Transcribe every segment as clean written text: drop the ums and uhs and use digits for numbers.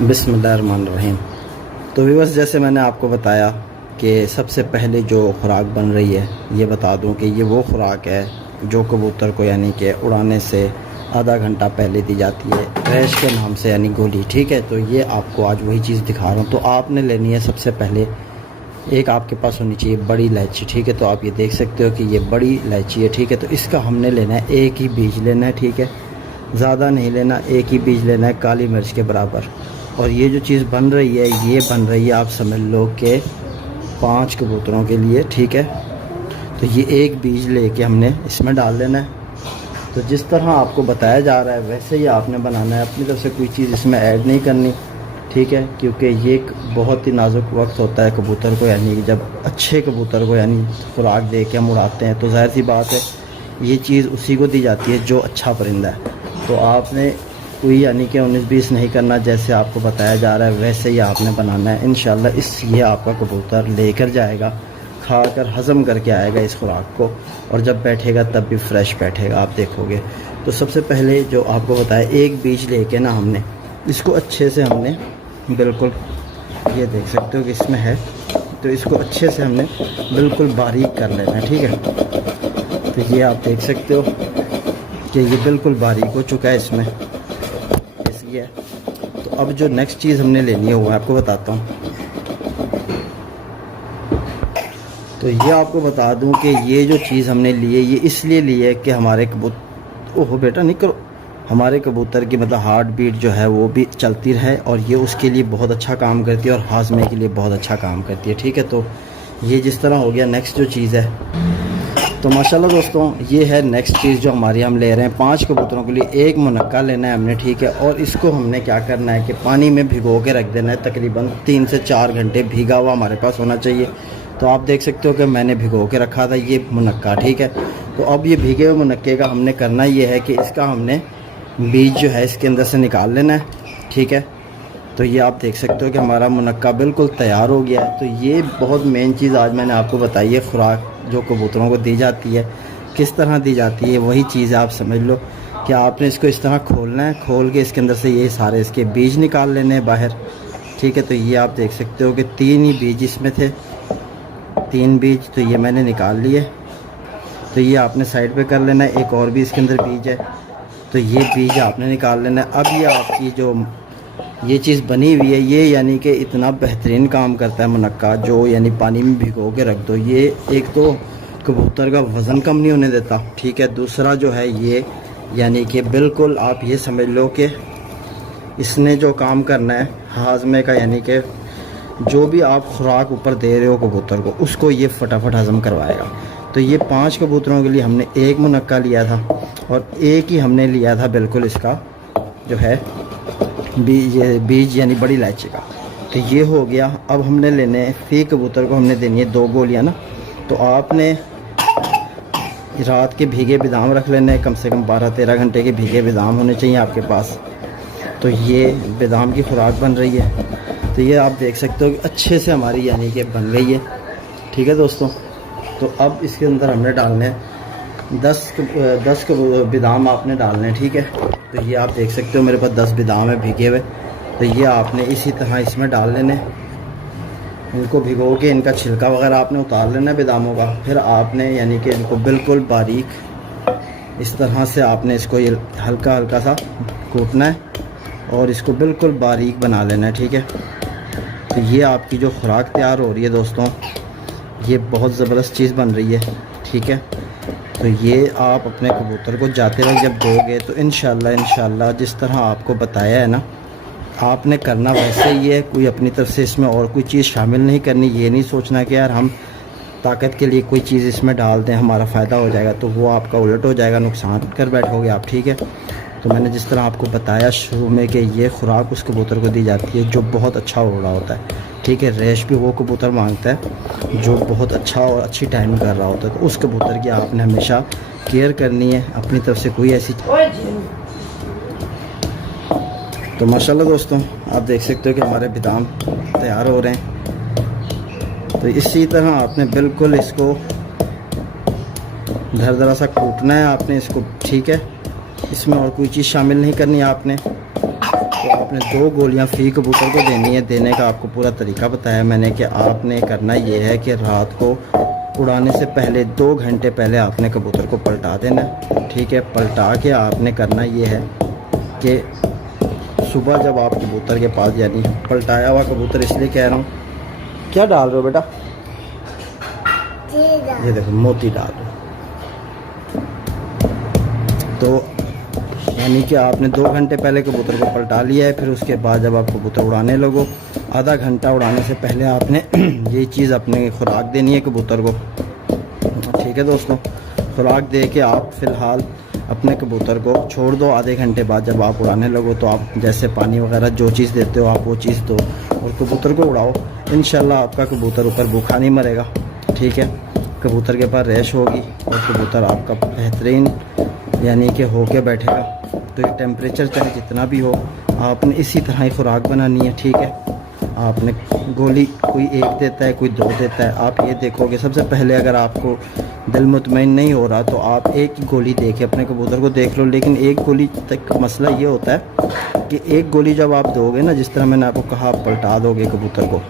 बिस्मिल्लाहिर्रहमानिर्रहीम। तो व्यूअर्स, जैसे मैंने आपको बताया कि सबसे पहले जो खुराक बन रही है, ये बता दूं कि ये वो खुराक है जो कबूतर को यानी कि उड़ाने से आधा घंटा पहले दी जाती है, रैश के नाम से यानी गोली। ठीक है, तो ये आपको आज वही चीज़ दिखा रहा हूँ। तो आपने लेनी है सबसे पहले, एक आपके पास होनी चाहिए बड़ी इलायची। ठीक है, तो आप ये देख सकते हो कि ये बड़ी इलायची है। ठीक है, तो इसका हमने लेना है एक ही बीज लेना है। ठीक है, ज़्यादा नहीं लेना, एक ही बीज लेना है काली मिर्च के बराबर। और ये जो चीज़ बन रही है, ये बन रही है आप समझ लो कि 5 कबूतरों के लिए। ठीक है, तो ये एक बीज लेके हमने इसमें डाल लेना है। तो जिस तरह आपको बताया जा रहा है वैसे ही आपने बनाना है, अपनी तरफ से कोई चीज़ इसमें ऐड नहीं करनी। ठीक है, क्योंकि ये एक बहुत ही नाजुक वक्त होता है कबूतर को, यानी कि जब अच्छे कबूतर को यानी खुराक दे के हम उड़ाते हैं, तो ज़ाहिर सी बात है ये चीज़ उसी को दी जाती है जो अच्छा परिंदा है। तो आपने कोई यानी कि 19-20 नहीं करना, जैसे आपको बताया जा रहा है वैसे ही आपने बनाना है। इंशाल्लाह ये आपका कबूतर लेकर जाएगा, खाकर हज़म करके आएगा इस खुराक को, और जब बैठेगा तब भी फ्रेश बैठेगा, आप देखोगे। तो सबसे पहले जो आपको बताया, एक बीज लेके ना हमने इसको अच्छे से हमने बिल्कुल, ये देख सकते हो कि इसमें है, तो इसको अच्छे से हमने बिल्कुल बारीक कर लेना है। ठीक है, तो ये आप देख सकते हो कि ये बिल्कुल बारीक हो चुका है इसमें, इसलिए। तो अब जो नेक्स्ट चीज़ हमने लेनी है वो मैं आपको बताता हूँ। तो ये आपको बता दूं कि ये जो चीज़ हमने ली है, ये इसलिए ली है कि हमारे कबूतर, ओहो बेटा नहीं करो, हमारे कबूतर की मतलब हार्ट बीट जो है वो भी चलती रहे, और ये उसके लिए बहुत अच्छा काम करती है और हाजमे के लिए बहुत अच्छा काम करती है। ठीक है, तो ये जिस तरह हो गया। नेक्स्ट जो चीज़ है, तो माशाल्लाह दोस्तों, ये है नेक्स्ट चीज़ जो हमारी हम ले रहे हैं 5 कबूतरों के लिए। एक मुनक्का लेना है हमने। ठीक है, और इसको हमने क्या करना है कि पानी में भिगो के रख देना है, तकरीबन 3 से 4 घंटे भीगा हुआ हमारे पास होना चाहिए। तो आप देख सकते हो कि मैंने भिगो के रखा था ये मुनक्का। ठीक है, तो अब ये भीगे हुए मुनक्के का हमने करना ये है कि इसका हमने बीज जो है इसके अंदर से निकाल लेना है। ठीक है, तो ये आप देख सकते हो कि हमारा मुनक्का बिल्कुल तैयार हो गया है। तो ये बहुत मेन चीज़ आज मैंने आपको बताई है, खुराक जो कबूतरों को दी जाती है किस तरह दी जाती है, वही चीज़ आप समझ लो कि आपने इसको इस तरह खोलना है, खोल के इसके अंदर से ये सारे इसके बीज निकाल लेने हैं बाहर। ठीक है, तो ये आप देख सकते हो कि 3 ही बीज इसमें थे, 3 बीज, तो ये मैंने निकाल लिए। तो ये आपने साइड पे कर लेना है। एक और भी इसके अंदर बीज है, तो ये बीज आपने निकाल लेना है। अब ये आपकी जो ये चीज़ बनी हुई है, ये यानी कि इतना बेहतरीन काम करता है मुनक्का, जो यानी पानी में भिगो के रख दो। ये एक तो कबूतर का वज़न कम नहीं होने देता। ठीक है, दूसरा जो है ये यानी कि बिल्कुल आप ये समझ लो कि इसने जो काम करना है हाजमे का, यानी कि जो भी आप खुराक ऊपर दे रहे हो कबूतर को, उसको ये फटाफट हज़म करवाएगा। तो ये 5 कबूतरों के लिए हमने एक मुनक्का लिया था, और एक ही हमने लिया था बिल्कुल इसका जो है बीज यानी बड़ी इलायची का। तो ये हो गया। अब हमने लेने फी कबूतर को हमने देनी है 2 गोलियाँ ना। तो आपने रात के भीगे बादाम रख लेने, कम से कम 12-13 घंटे के भीगे बादाम होने चाहिए आपके पास। तो ये बादाम की खुराक बन रही है। तो ये आप देख सकते हो कि अच्छे से हमारी यानी कि बन गई है। ठीक है दोस्तों, तो अब इसके अंदर हमने डालने हैं 10 बादाम आपने डालने हैं। ठीक है, तो ये आप देख सकते हो मेरे पास 10 बादाम है भीगे हुए। तो ये आपने इसी तरह इसमें डाल लेने, इनको भिगो के इनका छिलका वगैरह आपने उतार लेना है बादामों का। फिर आपने यानी कि इनको बिल्कुल बारीक इस तरह से आपने इसको ये हल्का हल्का सा कूटना है और इसको बिल्कुल बारीक बना लेना है। ठीक है, तो ये आपकी जो खुराक तैयार हो रही है दोस्तों, ये बहुत ज़बरदस्त चीज़ बन रही है। ठीक है, तो ये आप अपने कबूतर को जाते वक्त जब दोगे तो इंशाल्लाह जिस तरह आपको बताया है ना, आपने करना वैसे ही है। कोई अपनी तरफ से इसमें और कोई चीज़ शामिल नहीं करनी। ये नहीं सोचना कि यार हम ताकत के लिए कोई चीज़ इसमें डाल दें, हमारा फ़ायदा हो जाएगा, तो वो आपका उलट हो जाएगा, नुकसान कर बैठोगे आप। ठीक है, तो मैंने जिस तरह आपको बताया शुरू में कि ये खुराक उस कबूतर को दी जाती है जो बहुत अच्छा उड़ रहा होता है। ठीक है, रेश भी वो कबूतर मांगता है जो बहुत अच्छा और अच्छी टाइमिंग कर रहा होता है। तो उस कबूतर की आपने हमेशा केयर करनी है, अपनी तरफ से कोई ऐसी। तो माशाल्लाह दोस्तों, आप देख सकते हो कि हमारे बादाम तैयार हो रहे हैं। तो इसी तरह आपने बिल्कुल इसको धर सा कूटना है आपने इसको। ठीक है, इसमें और कोई चीज़ शामिल नहीं करनी आपने। तो आप आपने 2 गोलियां फ़ी कबूतर को देनी है। देने का आपको पूरा तरीका बताया मैंने कि आपने करना ये है कि रात को उड़ाने से पहले 2 घंटे पहले आपने कबूतर को पलटा देना है, ठीक है। पलटा के आपने करना ये है कि सुबह जब आप कबूतर के पास, यानी पलटाया हुआ कबूतर इसलिए कह रहा हूँ, क्या डाल रहे हो बेटा? ये देखो मोती डाल रहे हो। तो यानी कि आपने 2 घंटे पहले कबूतर को पलटा लिया है। फिर उसके बाद जब आप कबूतर उड़ाने लगो, आधा घंटा उड़ाने से पहले आपने ये चीज़ अपने खुराक देनी है कबूतर को, ठीक है दोस्तों। खुराक दे के आप फ़िलहाल अपने कबूतर को छोड़ दो। आधे घंटे बाद जब आप उड़ाने लगो तो आप जैसे पानी वगैरह जो चीज़ देते हो आप वो चीज़ दो और कबूतर को उड़ाओ। इंशाल्लाह आपका कबूतर ऊपर भूखा नहीं मरेगा, ठीक है। कबूतर के पास रैश होगी और कबूतर आपका बेहतरीन यानी कि होके बैठेगा। तो ये टेम्परेचर चाहे जितना भी हो, आपने इसी तरह ही खुराक बनानी है, ठीक है। आपने गोली कोई 1 देता है, कोई 2 देता है। आप ये देखोगे सबसे पहले, अगर आपको दिल मुतमईन नहीं हो रहा तो आप 1 ही गोली दे के अपने कबूतर को देख लो। लेकिन 1 गोली तक मसला ये होता है कि 1 गोली जब आप दोगे ना, जिस तरह मैंने आपको कहा, आप पलटा दोगे कबूतर को,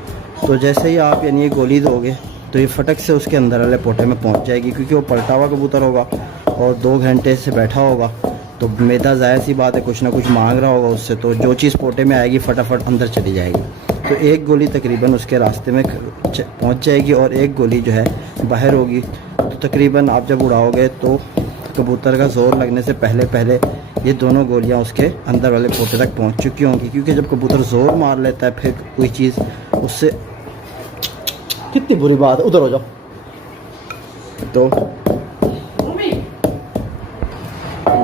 तो जैसे ही आप यानी ये गोली दोगे तो ये फटक से उसके अंदर वाले पोटे में पहुंच जाएगी, क्योंकि वो पलटा हुआ कबूतर होगा और 2 घंटे से बैठा होगा। तो मैदा ज़ाहिर सी बात है कुछ ना कुछ मांग रहा होगा उससे, तो जो चीज़ पोटे में आएगी फटाफट अंदर चली जाएगी। तो 1 गोली तकरीबन उसके रास्ते में पहुंच जाएगी और 1 गोली जो है बाहर होगी। तो तकरीबन आप जब उड़ाओगे तो कबूतर का ज़ोर लगने से पहले पहले ये दोनों गोलियां उसके अंदर वाले पोटे तक पहुंच चुकी होंगी। क्योंकि जब कबूतर ज़ोर मार लेता है फिर कोई चीज़ उससे, कितनी बुरी बात है, उधर हो जाओ। तो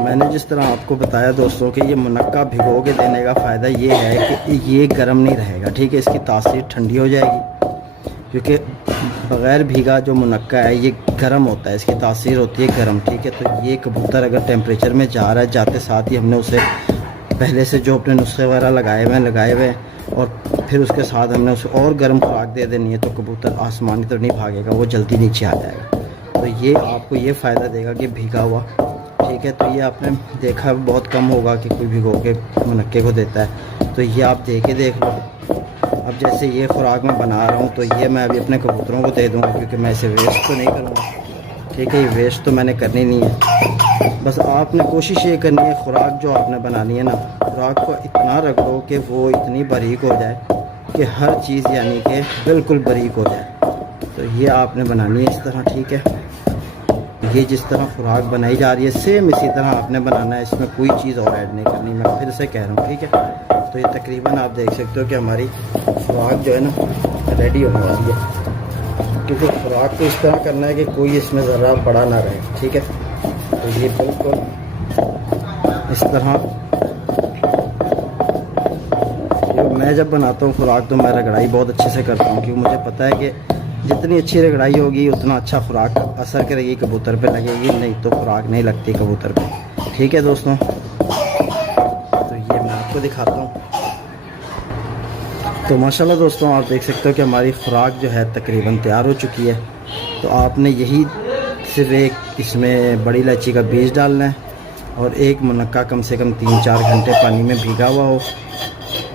मैंने जिस तरह आपको बताया दोस्तों कि ये मुनक्का भिगो के देने का फ़ायदा ये है कि ये गर्म नहीं रहेगा, ठीक है। इसकी तासीर ठंडी हो जाएगी, क्योंकि बग़ैर भीगा जो मुनक्का है ये गर्म होता है, इसकी तासीर होती है गर्म, ठीक है। तो ये कबूतर अगर टेम्परेचर में जा रहा है, जाते साथ ही हमने उसे पहले से जो अपने नुस्खे वगैरह लगाए हुए हैं और फिर उसके साथ हमने उसे और गर्म खुराक दे देनी है, तो कबूतर आसमान की तरफ नहीं भागेगा, वो जल्दी नीचे आ जाएगा। तो ये आपको ये फ़ायदा देगा कि भीगा हुआ, ठीक है। तो ये आपने देखा बहुत कम होगा कि कोई भिगो के मुनक्के को देता है। तो ये आप दे के देख लो। अब जैसे ये खुराक मैं बना रहा हूँ तो ये मैं अभी अपने कबूतरों को दे दूँगा, क्योंकि मैं इसे वेस्ट तो नहीं करूँगा, ठीक है। ये वेस्ट तो मैंने करनी नहीं है। बस आपने कोशिश ये करनी है, खुराक जो आपने बनानी है ना, खुराक को इतना रगड़ो कि वो इतनी बारीक हो जाए कि हर चीज़ यानी कि बिल्कुल बारीक हो जाए। तो ये आपने बनानी है इस तरह, ठीक है। ये जिस तरह खुराक बनाई जा रही है सेम इसी तरह आपने बनाना है, इसमें कोई चीज़ और ऐड नहीं करनी, मैं फिर से कह रहा हूँ, ठीक है। तो ये तकरीबन आप देख सकते हो कि हमारी खुराक जो है ना रेडी होने वाली है, क्योंकि खुराक को इस तरह करना है कि कोई इसमें ज़रा बड़ा ना रहे, ठीक है। तो ये बिल्कुल इस तरह मैं जब बनाता हूँ खुराक तो मैं रगड़ाई बहुत अच्छे से करता हूँ, क्योंकि मुझे पता है कि जितनी अच्छी रगड़ाई होगी उतना अच्छा खुराक असर करेगी, कबूतर पे लगेगी, नहीं तो खुराक नहीं लगती कबूतर पे, ठीक है दोस्तों। तो ये मैं आपको दिखाता हूँ। तो माशाल्लाह दोस्तों आप देख सकते हो कि हमारी खुराक जो है तकरीबन तैयार हो चुकी है। तो आपने यही सिर्फ एक इसमें बड़ी इलायची का बीज डालना है और 1 मुनक्का कम से कम 3-4 घंटे पानी में भीगा हुआ हो।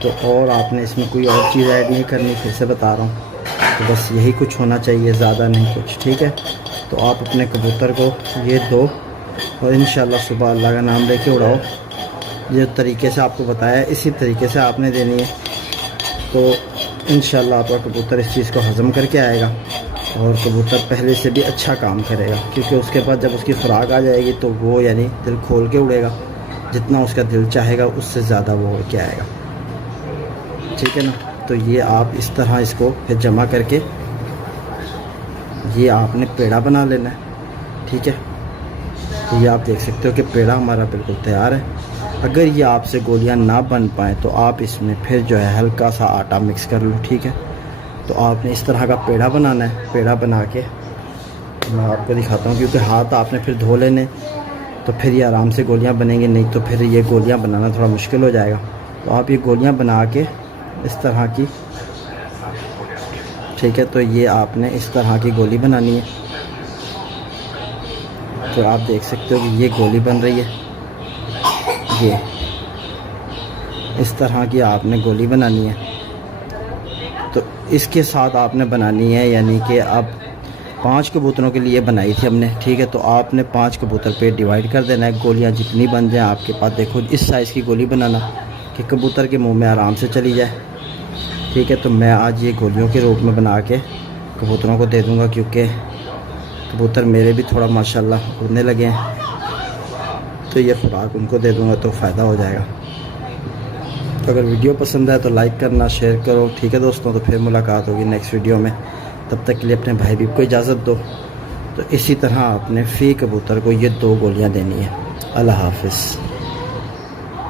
तो और आपने इसमें कोई और चीज़ ऐड नहीं करनी, फिर से बता रहा हूँ। तो बस यही कुछ होना चाहिए, ज़्यादा नहीं कुछ, ठीक है। तो आप अपने कबूतर को ये दो और इंशाल्लाह सुबह अल्लाह का नाम लेके उड़ाओ। ये तरीके से आपको बताया इसी तरीके से आपने देनी है, तो इंशाल्लाह आपका कबूतर इस चीज़ को हज़म करके आएगा और कबूतर पहले से भी अच्छा काम करेगा, क्योंकि उसके बाद जब उसकी खुराक आ जाएगी तो वो यानी दिल खोल के उड़ेगा, जितना उसका दिल चाहेगा उससे ज़्यादा वो उड़ के आएगा, ठीक है ना। तो ये आप इस तरह इसको फिर जमा करके ये आपने पेड़ा बना लेना है, ठीक है। तो ये आप देख सकते हो कि पेड़ा हमारा बिल्कुल तैयार है। अगर ये आपसे गोलियां ना बन पाएँ तो आप इसमें फिर जो है हल्का सा आटा मिक्स कर लो, ठीक है। तो आपने इस तरह का पेड़ा बनाना है। पेड़ा बना के मैं आपको दिखाता हूँ, क्योंकि हाथ आपने फिर धो लेने तो फिर ये आराम से गोलियाँ बनेंगी, नहीं तो फिर ये गोलियाँ बनाना थोड़ा मुश्किल हो जाएगा। तो आप ये गोलियाँ बना के इस तरह की, ठीक है। तो ये आपने इस तरह की गोली बनानी है। तो आप देख सकते हो कि ये गोली बन रही है, ये इस तरह की आपने गोली बनानी है। तो इसके साथ आपने बनानी है, यानी कि अब 5 कबूतरों के लिए बनाई थी हमने, ठीक है। तो आपने 5 कबूतर पे डिवाइड कर देना है। गोलियां जितनी बन जाएँ आपके पास, देखो इस साइज़ की गोली बनाना कि कबूतर के मुंह में आराम से चली जाए, ठीक है। तो मैं आज ये गोलियों के रूप में बना के कबूतरों को दे दूँगा, क्योंकि कबूतर मेरे भी थोड़ा माशाल्लाह उड़ने लगे हैं। तो ये खुराक उनको दे दूँगा तो फ़ायदा हो जाएगा। तो अगर वीडियो पसंद है तो लाइक करना, शेयर करो, ठीक है दोस्तों। तो फिर मुलाकात होगी नेक्स्ट वीडियो में। तब तक के लिए अपने भाई भी को इजाज़त दो। तो इसी तरह आपने फ़ी कबूतर को ये 2 गोलियां देनी है। अल्लाह हाफ़िज़।